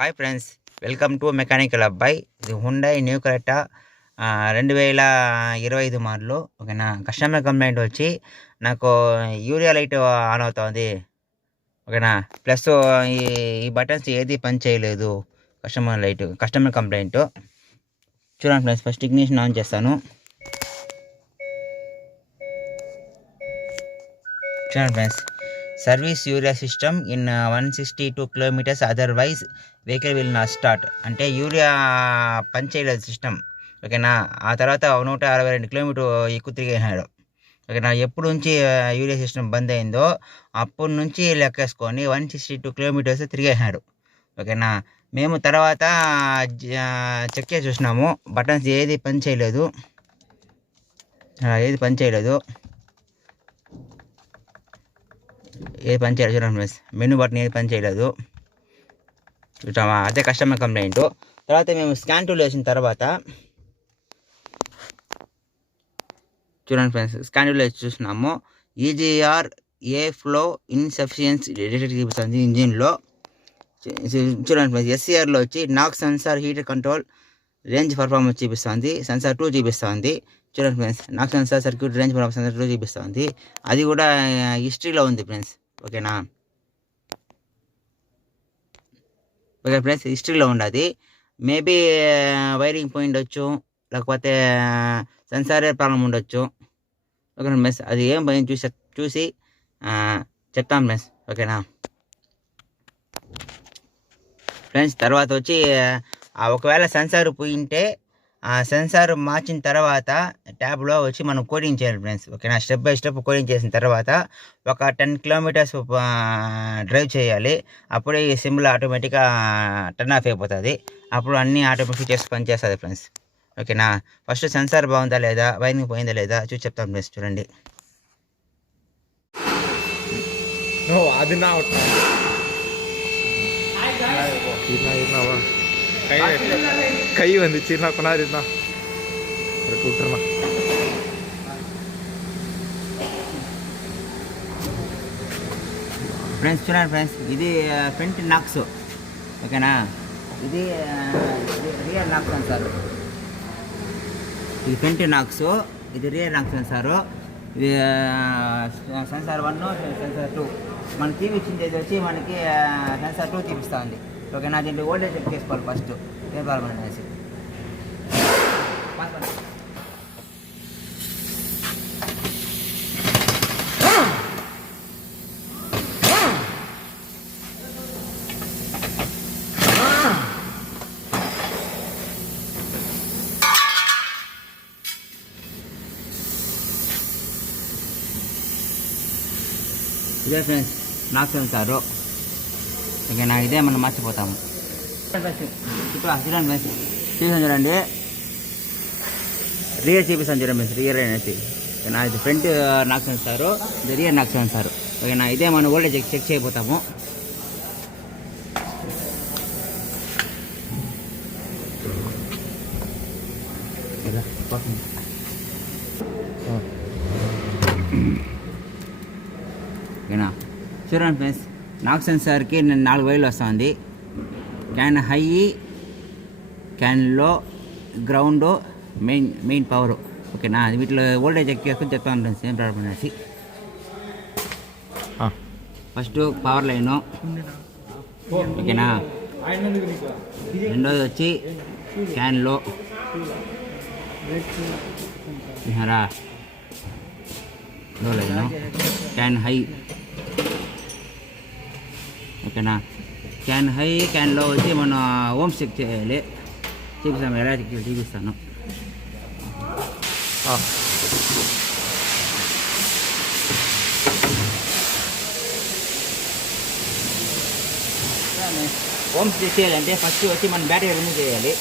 Hi friends, welcome to mechanical అబ్బాయి. ఇది Hyundai new Creta 2025 model. ఓకేనా. కస్టమర్ కంప్లైంట్ వచ్చి నాకు యూరియా లైట్ ఆన్ అవుతుంది. ఓకేనా. ప్లస్ ఈ ఈ బటన్స్ ఏది పని చేయలేదు. Customer complaint. చూడండి ఫ్రెండ్స్, ఫస్ట్ ఇగ్నిషన్ ఆన్ చేస్తాను. చూడండి friends, service urea system in 162 kilometres, otherwise vehicle will not start. అంటే యూరియా పని చేయలేదు సిస్టమ్. ఓకేనా. ఆ తర్వాత 162 కిలోమీటర్ ఎక్కువ తిరిగేసాడు. ఓకేనా. ఎప్పుడు నుంచి యూరియా సిస్టమ్ బంద్ అయిందో అప్పటి నుంచి లెక్కేసుకొని 162 కిలోమీటర్స్ తిరిగేసాడు. ఓకేనా. మేము తర్వాత చెక్ చేసి చూసినాము, బటన్స్ ఏది పని చేయలేదు. ఏది పని చేయలేదు చూడండి ఫ్రెండ్స్, మెనూ బటన్ ఏది పని చేయలేదు. చూసామా, అదే కస్టమర్ కంప్లైంట్. తర్వాత మేము స్కాన్ టూల్ వేసిన తర్వాత చూడండి ఫ్రెండ్స్, స్కాన్ టూల్ వేసి చూసినాము. EGR A flow insufficiency detect చూపిస్తుంది ఇంజిన్లో. చూడండి ఫ్రెండ్స్, ఎస్సీఆర్లో వచ్చి knock sensor heater control range performance చూపిస్తుంది. సెన్సార్ 2 చూపిస్తుంది. చూడండి friends, knock sensor circuit range performance sensor 2 చూపిస్తుంది. అది కూడా హిస్టరీలో ఉంది ఫ్రెండ్స్. ఓకేనా. ఓకే ఫ్రెండ్స్, హిస్టరీలో ఉండదు. మేబీ వైరింగ్ పోయిండొచ్చు, లేకపోతే సెన్సారే ప్రాబ్లం ఉండొచ్చు. ఓకే ఫ్రెండ్స్, అది ఏం పోయింది చూసి చెప్తాం ఫ్రెండ్స్. ఓకేనా ఫ్రెండ్స్. తర్వాత వచ్చి ఒకవేళ సెన్సార్ పోయింటే ఆ సెన్సార్ మార్చిన తర్వాత ట్యాబ్లో వచ్చి మనం కోడింగ్ చేయాలి ఫ్రెండ్స్. ఓకేనా. స్టెప్ బై స్టెప్ కోడింగ్ చేసిన తర్వాత ఒక 10 కిలోమీటర్స్ డ్రైవ్ చేయాలి. అప్పుడే ఈ సింబల్ ఆటోమేటిక్గా టర్న్ ఆఫ్ అయిపోతుంది. అప్పుడు అన్నీ ఆటోమేటిక్ చేసి పనిచేస్తుంది ఫ్రెండ్స్. ఓకేనా. ఫస్ట్ సెన్సార్ బాగుందా లేదా, వైరింగ్ పోయిందా లేదా చూసి చెప్తాం ఫ్రెండ్స్. చూడండి. ಕೈ ಒಂದು ಚೀರ್ನ ಕೊನಾರಿದ್ನ ಕೂಟ್ರನ ఫ్రెండ్స్. చూడండి ఫ్రెండ్స్, ఇది ఫ్రంట్ నాక్స్. ఓకేనా. ఇది రియర్ నాక్స్ సెన్సారు. ఇది ఫ్రంట్ నాక్స్, ఇది రియర్ నాక్స్ సెన్సారు. ఇది సెన్సార్ 1, సెన్సార్ 2. మన టీవీ ఇచ్చింది వచ్చి మనకి సెన్సార్ 2 చూపిస్తూ ఉంది. ఓకేనా. దీంట్లో ఓల్డేజ్ చెక్ చేసుకోవాలి ఫస్ట్, ఏ ప్రాబ్లం అనేసి. ఇదే ఫ్రెండ్స్ నాక్ సెన్సారు. ఓకేనా. ఇదే మనం మర్చిపోతాము. చూడండి ఫ్రెండ్స్, చూసాను చూడండి, రియర్ చూపిస్తాను చూడండి ఫ్రెండ్స్, రియర్ అనేసి. ఓకేనా. ఇది ఫ్రంట్ నాక్ సెన్సారు, ఇది రియర్ నాక్ సెన్సారు. ఓకేనా. ఇదే మనం ఓల్డేజ్ చెక్ చేయబోతాము. ఓకేనా. చూడండి ఫ్రెండ్స్, నాక్ సెన్సార్కి 4 వైర్లు వస్తుంది. క్యాన్ హై, క్యాన్ లో, గ్రౌండ్, మెయిన్ పవర్. ఓకేనా. వీటిలో ఓల్డేజ్ చెక్ చేసుకొని చెప్తాను ఫ్రెండ్స్, ఏం ప్రాబ్లం అనేసి. First power line. ఓకేనా. రెండోది వచ్చి క్యాన్లో లైను, క్యాన్ హై. ఓకేనా. క్యాన్ హై, క్యాన్లో వచ్చి మనం ఓమ్స్ చెక్ చేయాలి. చూపిస్తాను, ఎలా చెక్ చేయాలి చూపిస్తాను. ఓమ్స్ చెక్ చేయాలంటే ఫస్ట్ వచ్చి మనం బ్యాటరీ రిమూవ్ చేయాలి.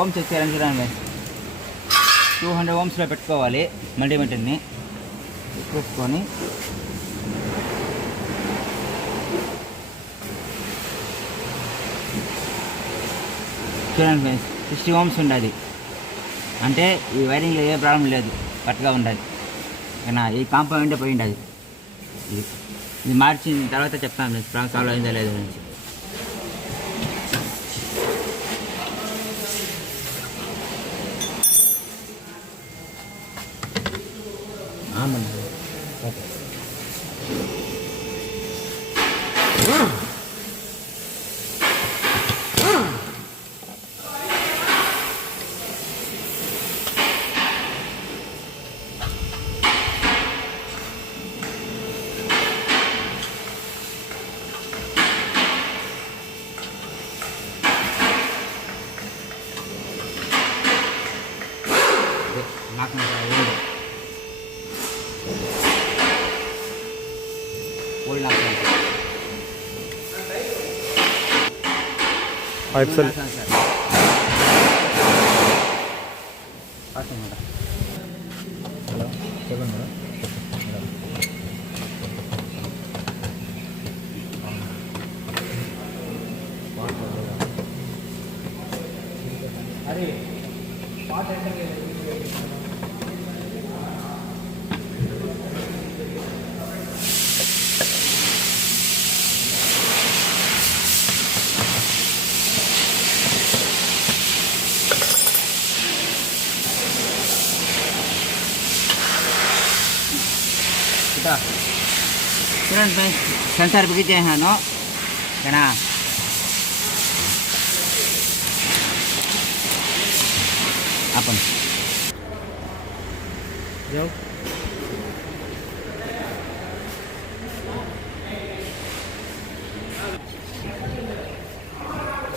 ఓమ్స్ చెక్ చేయాలని చూడండి, 200 ఓమ్స్లో పెట్టుకోవాలి. మల్టీమీటర్ని చూసుకొని చూడండి ఫ్రెండ్స్, 60 ఓమ్స్ ఉండదు. అంటే ఈ వైరింగ్లో ఏ ప్రాబ్లం లేదు, కరెక్ట్గా ఉండదు. ఓకేనా, ఈ కాంపౌండ్ పోయి ఉండదు. ఇది మార్చిన తర్వాత చెప్తాను ప్రాబ్లం సాల్వ్ అయిందో లేదో నుంచి. ఓకే. నాకు old lock excel sir. Hello చెప్పండి మేడం. అరే చూడండి ఫ్రెండ్స్, సెన్సార్ బిగించేసాను. ఓకేనా, ఆపండి.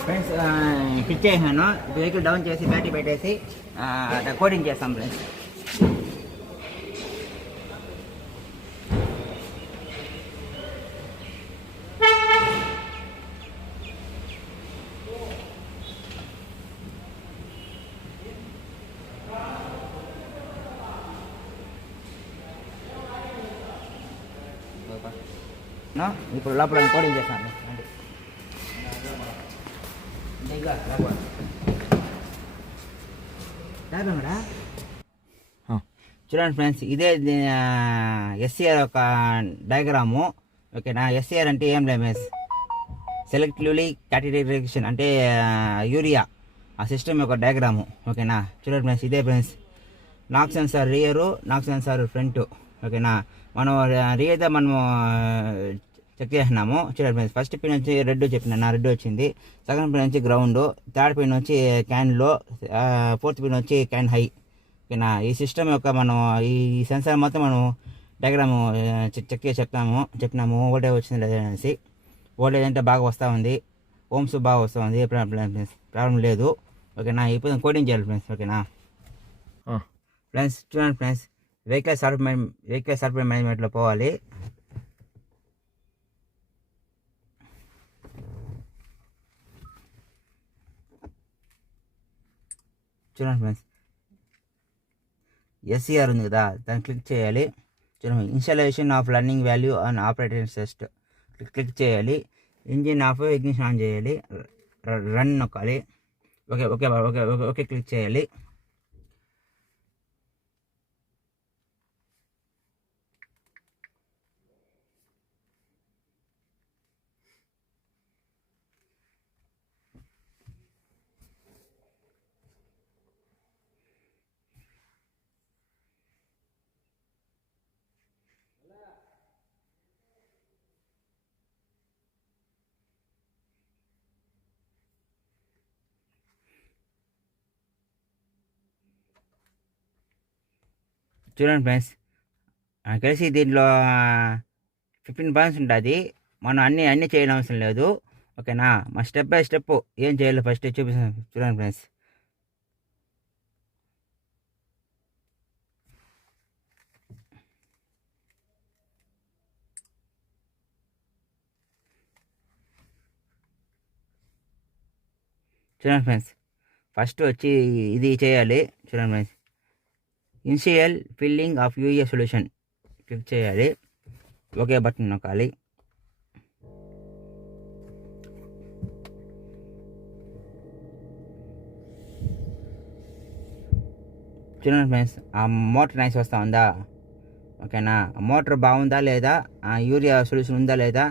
ఫ్రెండ్స్ ఫిట్ చేసాను. వెహికల్ డౌన్ చేసి బ్యాటరీ పెట్టేసి కోడింగ్ చేస్తాం ఫ్రెండ్స్. ఇప్పుడు లోపల కోడింగ్ చేస్తాను. చూడండి ఫ్రెండ్స్, ఇదే ఎస్సీఆర్ ఒక డయాగ్రాము. ఓకేనా, ఎస్సీఆర్ అంటే ఏం లేదు, సెలెక్టివ్లీ కేటగిరైజేషన్ అంటే యూరియా ఆ సిస్టమ్ యొక్క డయాగ్రాము. ఓకేనా, చూడండి ఫ్రెండ్స్, ఇదే ఫ్రెండ్స్ నాక్ సెన్సార్ రియరు, నాక్ సెన్సార్ ఫ్రంట్. ఓకేనా, మనం రియర్ మనము చెక్ చేసినాము. చూడండి ఫ్రెండ్స్, ఫస్ట్ పిన్ వచ్చి రెడ్ చెప్పిన, నా రెడ్ వచ్చింది. సెకండ్ పిన్ వచ్చి గ్రౌండ్, థర్డ్ పిన్ వచ్చి క్యాన్ లో, ఫోర్త్ పిన్ వచ్చి క్యాన్ హై. ఓకేనా, ఈ సిస్టమ్ యొక్క మనం ఈ సెన్సార్ మొత్తం మనం డయాగ్రాము చెక్ చేసి చెప్పినాము ఓల్టేజ్ వచ్చింది లేదనేసి. ఓల్టేజ్ అంటే బాగా వస్తూ ఉంది, ఓమ్స్ బాగా వస్తూ ఉంది, ప్రాబ్లం లేదు. ఓకేనా, ఇప్పుడు కోడింగ్ చేయాలి ఫ్రెండ్స్. ఓకేనా ఫ్రెండ్స్, చూడండి ఫ్రెండ్స్, వెహికల్ సాఫ్ట్వేర్ మేనేజ్మెంట్లో పోవాలి. చూడండి ఫ్రెండ్స్, ఎస్సీఆర్ ఉంది కదా, దాన్ని క్లిక్ చేయాలి. చూడండి, installation of learning value and operating test click చేయాలి. ఇంజిన్ ఆఫ్, ఇగ్నిషన్ ఆన్ చేయాలి, రన్ నొక్కాలి. Okay okay okay okay okay click చేయాలి. చూడండి ఫ్రెండ్స్, నాకు తెలిసి దీంట్లో 15 పాయింట్స్ ఉంటుంది. మనం అన్నీ చేయడం అవసరం లేదు. ఓకేనా, మా స్టెప్ బై స్టెప్ ఏం చేయాలో ఫస్ట్ చూపిస్తాను. చూడండి ఫ్రెండ్స్, ఫస్ట్ వచ్చి ఇది చేయాలి. చూడండి friends, initial filling of UA solution click చేయాలి. ఓకే బటన్ నొక్కాలి. చూడండి ఫ్రెండ్స్, ఆ మోటార్ నైస్ వస్తూ ఉందా? ఓకేనా, మోటార్ బాగుందా లేదా, యూరియా సొల్యూషన్ ఉందా లేదా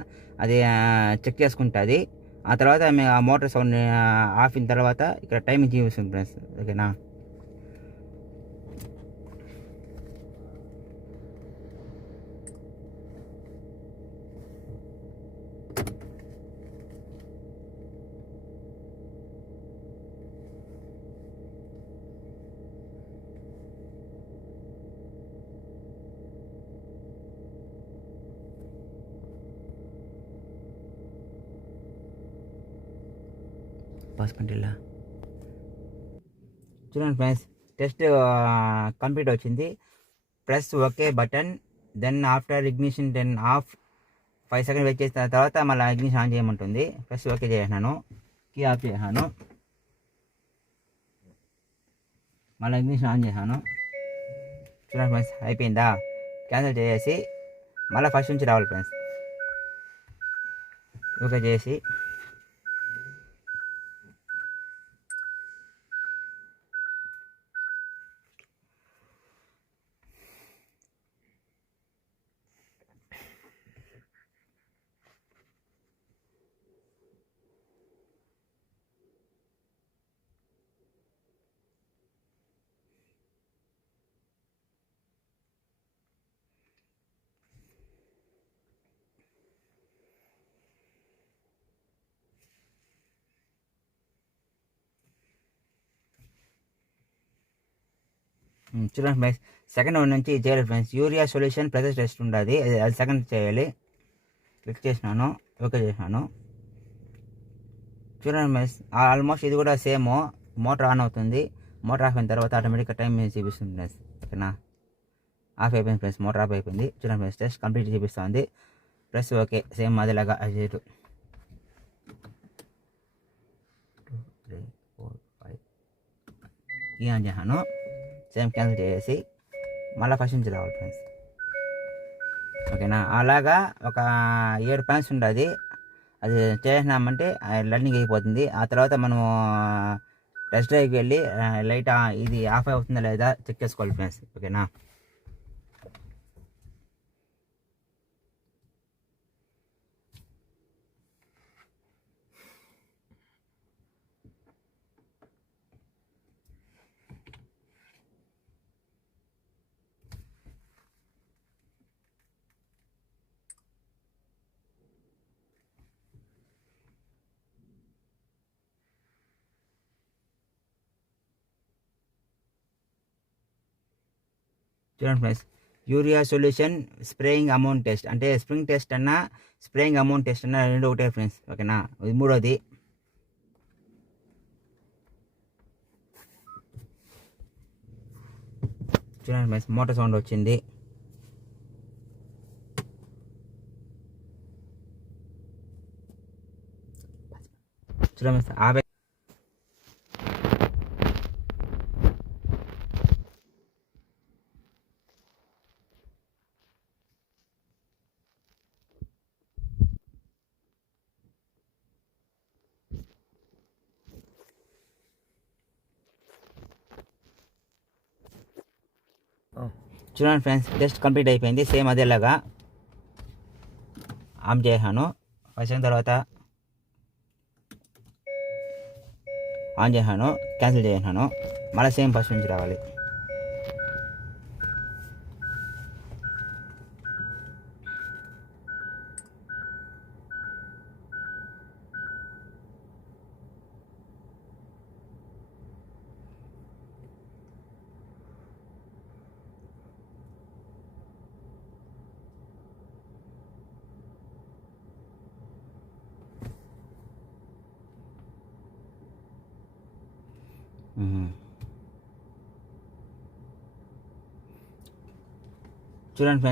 అది చెక్ చేసుకుంటుంది. ఆ తర్వాత మేము ఆ మోటార్ సౌండ్ ఆఫ్ అయిన తర్వాత ఇక్కడ టైమింగ్ చూపిస్తుంది ఫ్రెండ్స్. ఓకేనా, పాస్మెంట్ ఇలా చూడండి ఫ్రెండ్స్, టెస్ట్ కంప్లీట్ వచ్చింది. Press okay button, then after ignition then off 5 second wait చేసిన తర్వాత మళ్ళీ ఇగ్నిషన్ ఆన్ చేయమంటుంది. ప్రెస్ ఓకే చేసినాను, కీ ఆఫ్ చేశాను, మళ్ళీ ఇగ్నిషన్ ఆన్ చేశాను. చూడండి ఫ్రెండ్స్, అయిపోయిందా? క్యాన్సిల్ చేసి మళ్ళీ ఫస్ట్ నుంచి రావాలి ఫ్రెండ్స్. ఓకే చేసి చూడండి ఫ్రెండ్స్, సెకండ్ వన్ నుంచి చేయాలి friends. Urea solution pressure test ఉంటుంది, అది సెకండ్ చేయాలి. క్లిక్ చేసినాను, ఓకే చేసినాను. చూడండి ఫ్రెండ్స్, ఆల్మోస్ట్ ఇది కూడా సేమ్. మోటార్ ఆన్ అవుతుంది, మోటార్ ఆఫ్ అయిన తర్వాత ఆటోమేటిక్గా టైం చూపిస్తుంది ఫ్రెండ్స్. ఓకేనా, ఆఫ్ అయిపోయింది ఫ్రెండ్స్, మోటార్ ఆఫ్ అయిపోయింది. చూడండి ఫ్రెండ్స్, టెస్ట్ కంప్లీట్ చూపిస్తుంది. ప్లస్ ఓకే సేమ్ అదేలాగా అది 2 3 4 5 కీ ఆన్ చేశాను, సేమ్ క్యాన్సిల్ చేసి మళ్ళీ ఫస్ట్ నుంచి రావాలి ఫ్రెండ్స్. ఓకేనా, అలాగా ఒక 7 పాయింట్స్ ఉంటుంది. అది చేసినామంటే రన్నింగ్ అయిపోతుంది. ఆ తర్వాత మనం టెస్ట్ డ్రైవ్కి వెళ్ళి లైట్ ఇది ఆఫ్ అవుతుందా లేదా చెక్ చేసుకోవాలి ఫ్రెండ్స్. ఓకేనా, చూడండి friends, urea solution spraying amount test అంటే స్ప్రింగ్ టెస్ట్ అన్నా స్ప్రేయింగ్ అమౌంట్ టెస్ట్ అన్నా రెండు ఒకటే ఫ్రెండ్స్. ఓకేనా, ఇది మూడోది. చూడండి ఫ్రెండ్స్, మోటార్ సౌండ్ వచ్చింది. చూడండి ఫ్రెండ్స్, చూడండి ఫ్రెండ్స్, టెస్ట్ కంప్లీట్ అయిపోయింది. సేమ్ అదేలాగా ఆన్ చేశాను, 5 సెకండ్ తర్వాత ఆన్ చేశాను, క్యాన్సిల్ చేశాను, మళ్ళీ సేమ్ ఫస్ట్ నుంచి రావాలి. చూడండి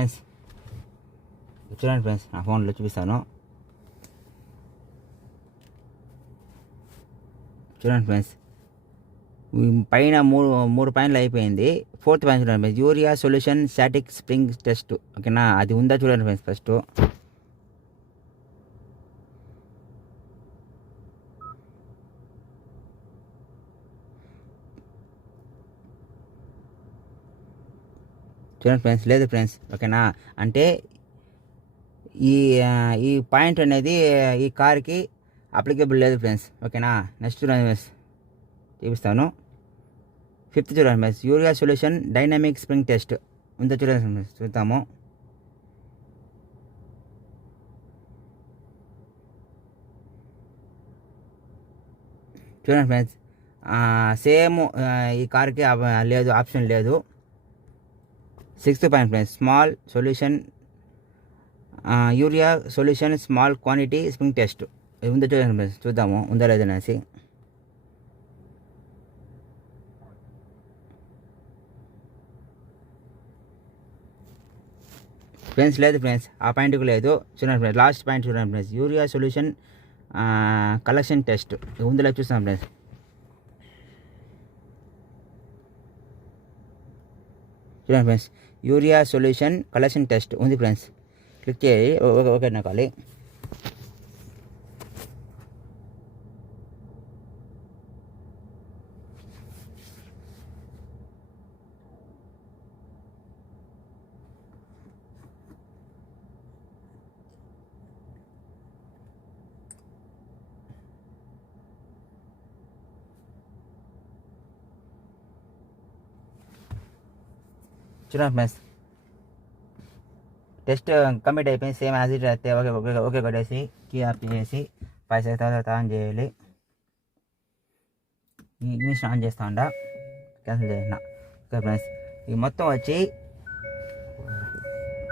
ఫ్రెండ్స్, నా ఫోన్లో చూపిస్తాను. చూడండి ఫ్రెండ్స్, పైన మూడు పాయింట్లు అయిపోయింది. 4th పాయింట్ చూడండి friends, urea solution static spring test. ఓకేనా, అది ఉందా చూడండి ఫ్రెండ్స్ ఫస్ట్. చూడండి ఫ్రెండ్స్, లేదు ఫ్రెండ్స్, ఓకేనా. అంటే ఈ ఈ పాయింట్ అనేది ఈ కార్కి అప్లికేబుల్ లేదు ఫ్రెండ్స్, ఓకేనా. నెక్స్ట్ చూడండి ఫ్రెండ్స్, చూపిస్తాను. 5th చూడండి friends, urea solution dynamic spring test ఉందో చూడండి ఫ్రెండ్స్, చూద్దాము. చూడండి ఫ్రెండ్స్, సేమ్ ఈ కార్కి లేదు, ఆప్షన్ లేదు. 6th point friends, small solution urea solution small quantity spring test ఉందో చూడండి ఫ్రెండ్స్, చూద్దాము ఉందా లేదనేసి. ఫ్రెండ్స్ లేదు ఫ్రెండ్స్, ఆ పాయింట్కి లేదు. చూడండి ఫ్రెండ్స్, లాస్ట్ పాయింట్ చూడండి friends, urea solution collection test ఉందిలే, చూస్తాం ఫ్రెండ్స్. చూడండి friends, urea solution collection test ఉంది ఫ్రెండ్స్, క్లిక్ చేయి. ఓకే నొక్కాలి. చూడండి ఫ్రెండ్స్, టెస్ట్ కంప్లీట్ అయిపోయింది. సేమ్ యాజ్ ఇట్ అయితే ఓకే ఓకే ఓకే కొట్టేసి కీ ఆఫ్ చేసి 5 సెకండ్స్ తర్వాత ఆన్ చేయాలి. ignition ఆన్ చేస్తా ఉండ, క్యాన్సిల్ చేసిన. ఓకే ఫ్రెండ్స్, ఈ మొత్తం వచ్చి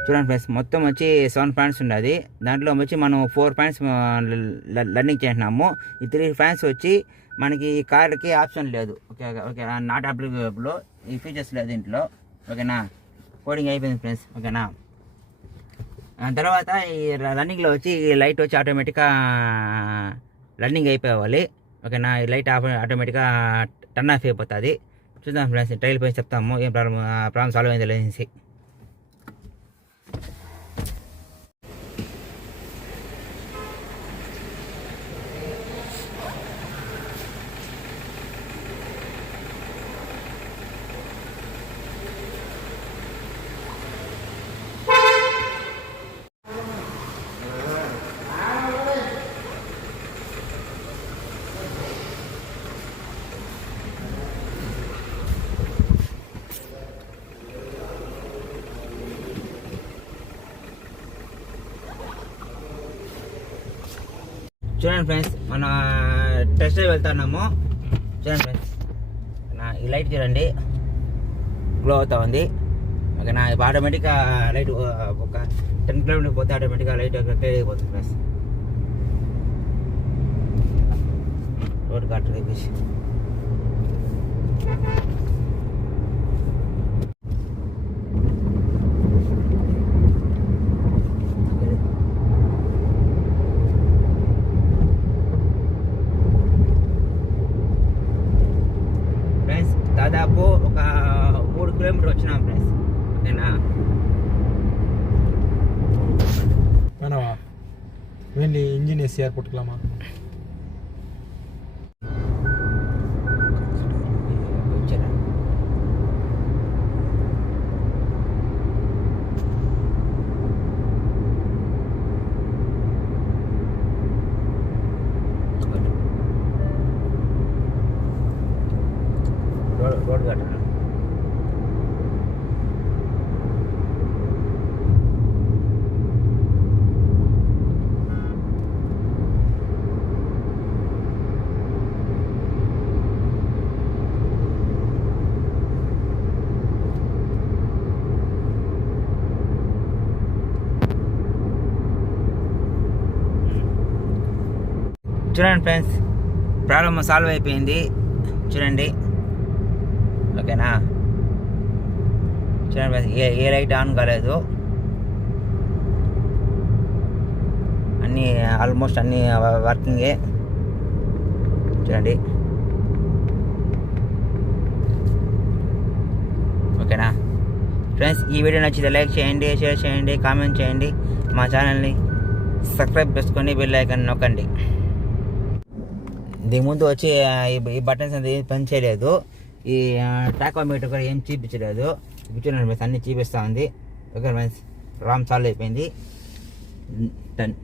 చూడండి ఫ్రెండ్స్, మొత్తం వచ్చి 7 పాయింట్స్ ఉన్నది. దాంట్లో వచ్చి మనం 4 పాయింట్స్ లర్నింగ్ చేసినాము. ఈ 3 పాయింట్స్ వచ్చి మనకి ఈ కార్కి ఆప్షన్ లేదు, ఓకే ఓకే, నాట్ అప్లికేబుల్, ఈ ఫీచర్స్ లేదు దీంట్లో, ఓకేనా. కోడింగ్ అయిపోయింది ఫ్రెండ్స్, ఓకేనా. తర్వాత ఈ రన్నింగ్లో వచ్చి ఈ లైట్ వచ్చి ఆటోమేటిక్గా రన్నింగ్ అయిపోవాలి, ఓకేనా. ఈ లైట్ ఆటోమేటిక్గా టర్న్ ఆఫ్ అయిపోతుంది. చూద్దాం ఫ్రెండ్స్, ట్రైల్ పోయి చెప్తాము ఏం ప్రాబ్లం సాల్వ్ అయిందో లేసి. చూడండి ఫ్రెండ్స్, మన టెస్ట్ డ్రైవ్ వెళ్తున్నాము. చూడండి ఫ్రెండ్స్, ఈ లైట్ చూడండి గ్లో అవుతా ఉంది, ఓకేనా. ఇప్పుడు ఆటోమేటిక్గా లైట్ ఒక 10 కిలోమీటర్ పోతే ఆటోమేటిక్గా లైట్ క్లియర్ అయిపోతుంది ఫ్రెండ్స్. రోడ్ కట్ అయిపోయి దాదాపు ఒక 3 కిలోమీటర్ వచ్చినాం ఫ్రెండ్స్, ఓకేనా. வேணாவா வேண்டி இன்ஜின் எஸ்சிஆர் போட்டுக்கலாமா? రోడ్ కట్టడం చూడండి ఫ్రెండ్స్, ప్రాబ్లమ్ సాల్వ్ అయిపోయింది చూడండి, ఓకేనా. చూడండి ఫ్రెండ్స్, ఏ లైట్ ఆన్ కాలేదు, అన్నీ ఆల్మోస్ట్ అన్నీ వర్కింగే చూడండి, ఓకేనా. ఫ్రెండ్స్, ఈ వీడియో నచ్చితే లైక్ చేయండి, షేర్ చేయండి, కామెంట్ చేయండి, మా ఛానల్ని సబ్స్క్రైబ్ చేసుకొని బెల్ ఐకాన్ నొక్కండి. దీని ముందు వచ్చి ఈ బటన్స్ అనేది పని చేయలేదు, ఈ టాకోమీటర్ కూడా ఏం చూపించలేదు. చూపించలేదు ఫ్రెండ్స్, అన్నీ చూపిస్తూ ఉంది. ఓకే ఫ్రెండ్స్, రామ్ సాల్వ్ అయిపోయింది. డన్.